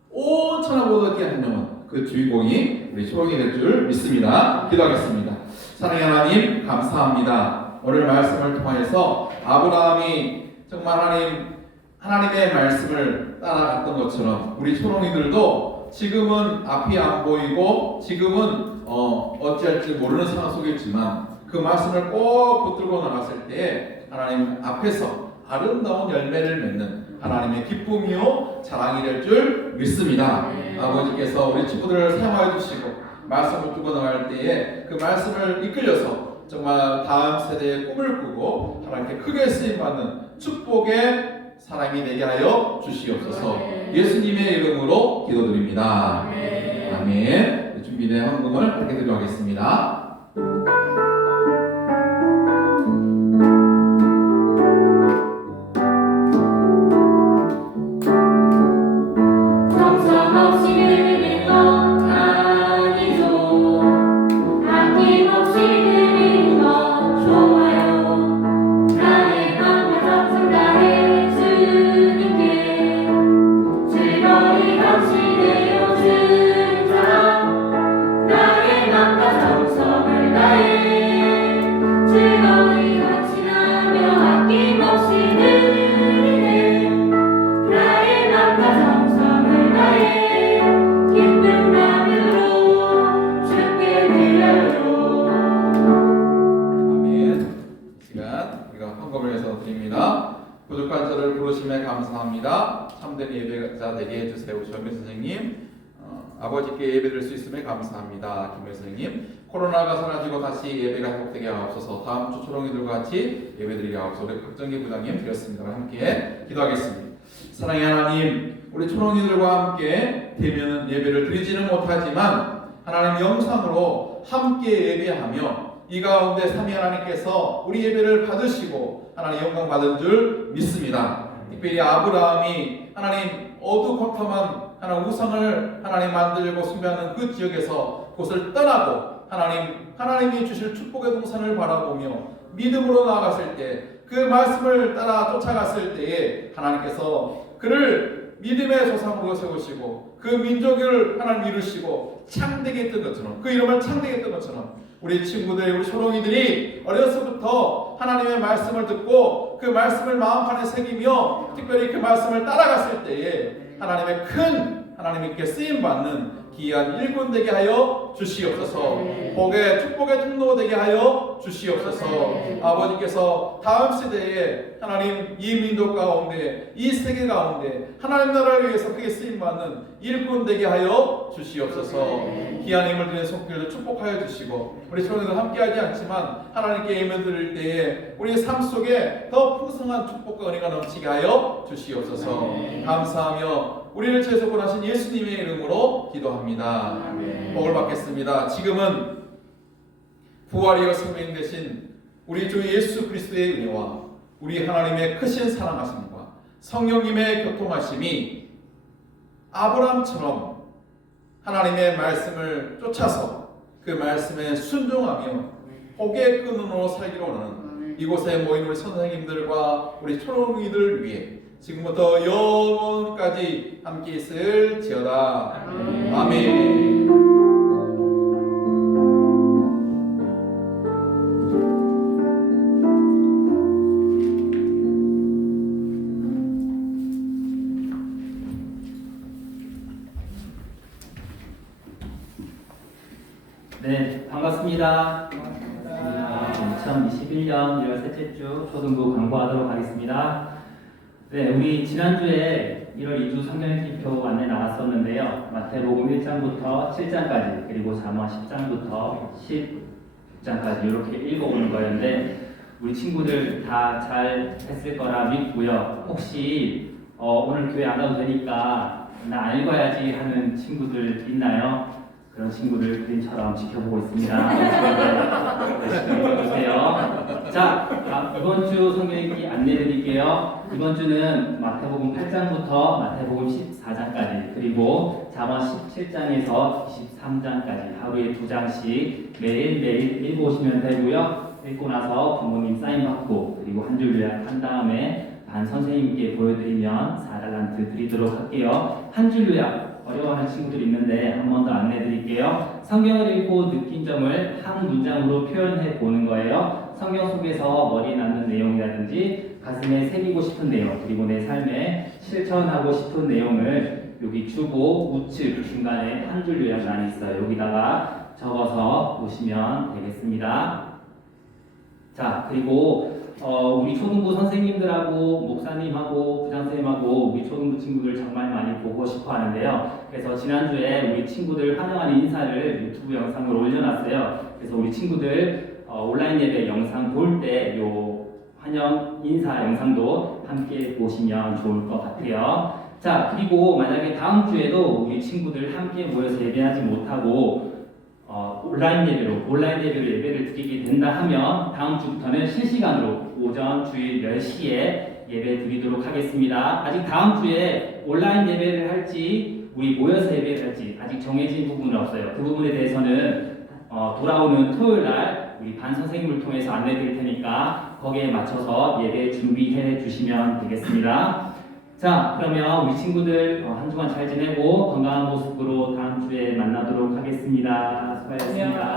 온 천하보다 귀한 한 영혼, 그 주인공이 우리 초록이 될 줄 믿습니다. 기도하겠습니다. 사랑의 하나님 감사합니다. 오늘 말씀을 통하여서 아브라함이 정말 하나님의 말씀을 따라갔던 것처럼 우리 초롱이들도 지금은 앞이 안 보이고 지금은 어찌할지 모르는 상황 속에 있지만 그 말씀을 꼭 붙들고 나갔을 때 하나님 앞에서 아름다운 열매를 맺는 하나님의 기쁨이요 자랑이 될 줄 믿습니다. 아버지께서 우리 친구들을 사용하여 주시고 말씀을 붙들고 나갈 때에 그 말씀을 이끌려서 정말 다음 세대의 꿈을 꾸고 하나님께 크게 쓰임받는 축복의 사람이 되게 하여 주시옵소서. 예수님의 이름으로 기도드립니다. 아멘. 준비된 헌금을 함께 드리도록 하겠습니다. 부족한 저를 부르심에 감사합니다. 참된 예배자 되게 해주세요. 전미 선생님, 아버지께 예배드릴 수 있음에 감사합니다. 김혜 선생님, 코로나가 사라지고 다시 예배가 회복되게 하옵소서. 다음 주 초롱이들과 같이 예배드리게 하옵소서. 우리 박정기 부장님 드렸습니다. 함께 기도하겠습니다. 사랑의 하나님, 우리 초롱이들과 함께 대면 예배를 드리지는 못하지만 하나님 영상으로 함께 예배하며 이 가운데 삼위 하나님께서 우리 예배를 받으시고 하나님 영광 받은 줄 믿습니다. 특별히 아브라함이 하나님 어두컴컴한 하나님 우상을 하나님 만들고 숭배하는 그 지역에서 그것을 떠나고 하나님이 주실 축복의 동산을 바라보며 믿음으로 나아갔을 때 그 말씀을 따라 쫓아갔을 때에 하나님께서 그를 믿음의 조상으로 세우시고 그 민족을 하나님 이루시고 창대게 했던 것처럼 그 이름을 창대게 했던 것처럼 우리 친구들, 우리 초롱이들이 어려서부터 하나님의 말씀을 듣고 그 말씀을 마음판에 새기며 특별히 그 말씀을 따라갔을 때에 하나님께 쓰임받는 귀한 일꾼 되게 하여 주시옵소서. 복의 축복의 통로 되게 하여 주시옵소서. 아버지께서 다음 세대에 하나님 이 민족 가운데 이 세계 가운데 하나님 나라를 위해서 크게 쓰임받는 일꾼 되게 하여 주시옵소서. 귀한 힘을 드리는 손길도 축복하여 주시고 우리 초롱이들 함께하지 않지만 하나님께 예배 드릴 때에 우리의 삶 속에 더 풍성한 축복과 은혜가 넘치게 하여 주시옵소서. 감사하며 우리를 죄에서 구원하신 예수님의 이름으로 기도합니다. 복을 받겠습니다. 지금은 부활이여 생명 되신 우리 주 예수 그리스도의 은혜와 우리 하나님의 크신 사랑하심과 성령님의 교통하심이 아브라함처럼 하나님의 말씀을 쫓아서 그 말씀에 순종하며 복의 끈으로 살기로 원하는 이곳에 모인 우리 선생님들과 우리 초롱이들을 위해 지금부터 영원까지 함께 있을지어다. 아멘. 네, 반갑습니다. 2021년 1월 셋째 주 초등부 광고하도록 하겠습니다. 네, 우리 지난주에 1월 2주 성경 읽기표 안내 나갔었는데요. 마태복음 1장부터 7장까지 그리고 잠언 10장부터 10장까지 이렇게 읽어보는 거였는데 우리 친구들 다 잘 했을 거라 믿고요. 혹시 오늘 교회 안 가도 되니까 나 안 읽어야지 하는 친구들 있나요? 그런 친구를 그림처럼 지켜보고 있습니다. 열심히 읽어주세요. 자, 이번 주 성경 읽기 안내 드릴게요. 이번 주는 마태복음 8장부터 마태복음 14장까지 그리고 잠언 17장에서 23장까지 하루에 2장씩 매일매일 읽어오시면 되고요. 읽고 나서 부모님 사인 받고 그리고 한 줄 요약한 다음에 반 선생님께 보여드리면 4달란트 드리도록 할게요. 한 줄 요약 어려워하는 친구들이 있는데 한 번 더 안내 드릴게요. 성경을 읽고 느낀 점을 한 문장으로 표현해 보는 거예요. 성경 속에서 머리에 남는 내용이라든지 가슴에 새기고 싶은 내용 그리고 내 삶에 실천하고 싶은 내용을 여기 주보 우측 중간에 한 줄 요약란이 있어요. 여기다가 적어서 보시면 되겠습니다. 자, 그리고 우리 초등부 선생님들하고 목사님하고 부장선생님하고 우리 초등부 친구들 정말 많이 보고 싶어 하는데요. 그래서 지난주에 우리 친구들 환영하는 인사를 유튜브 영상으로 올려놨어요. 그래서 우리 친구들 온라인 예배 영상 볼 때 요 환영 인사 영상도 함께 보시면 좋을 것 같아요. 자, 그리고 만약에 다음 주에도 우리 친구들 함께 모여서 예배하지 못하고 온라인 예배로 예배를 드리게 된다 하면 다음 주부터는 실시간으로 오전 주일 10시에 예배 드리도록 하겠습니다. 아직 다음 주에 온라인 예배를 할지 우리 모여서 예배를 할지 아직 정해진 부분은 없어요. 그 부분에 대해서는 돌아오는 토요일 날 우리 반 선생님을 통해서 안내 드릴 테니까 거기에 맞춰서 예배 준비해 주시면 되겠습니다. 자, 그러면 우리 친구들 한 주간 잘 지내고 건강한 모습으로 다음 주에 만나도록 하겠습니다. 수고하셨습니다.